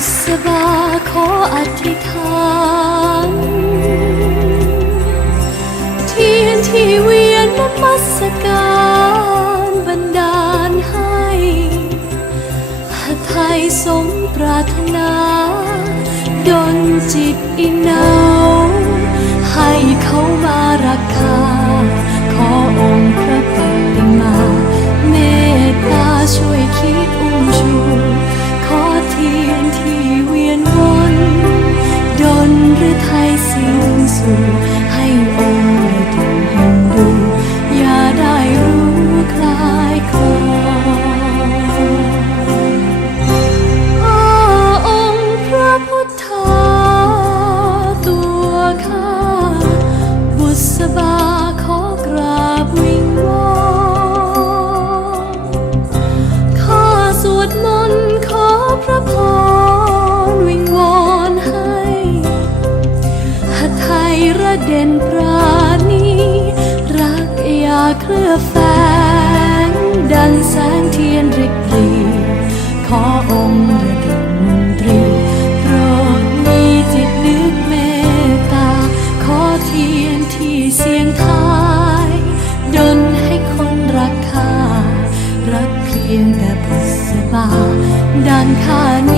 บุษบาขออธิษฐานเทียนที่เวียนนมัสการบันดาลให้หาไทยสมปรารถนาดนจิตอินเนาให้เขามารักษา สิ้ อย่าเคลือแฝงดังแสงเทียนริบรีขอองค์ระดมมนตรีโปรดมีจิตนึกเมตตา ขอเทียนที่เสียงทายดนให้คนรักข้ารักเพียงแต่บุษบาดังข้านี้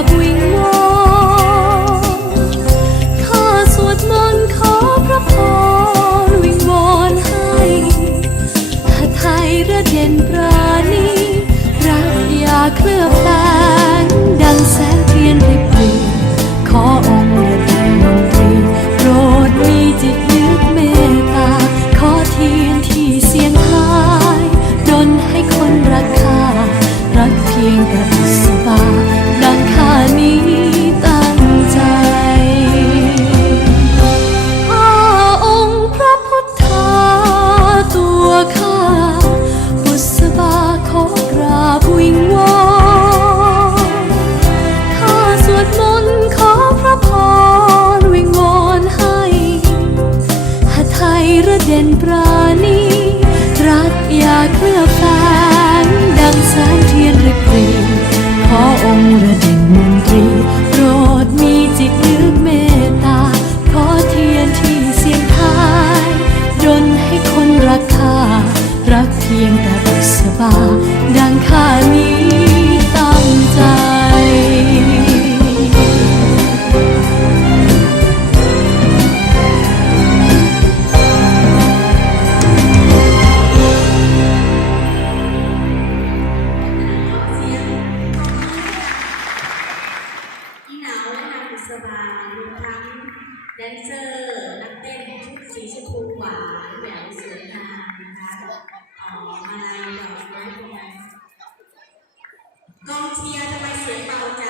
อบวิงวอนข้าสวดมนต์ขอพระพรวิงวอนให้หาไทยระเด่นปราณีรักอย่าเคลือบแฝ แดนเซอร์นักเต้นชุดสีชมพูหวานแหววสวยงามนะคะอ่อมาลัยดอกไม้ตรงนั้นกองเชียร์ทำไมเสียงเบาจัง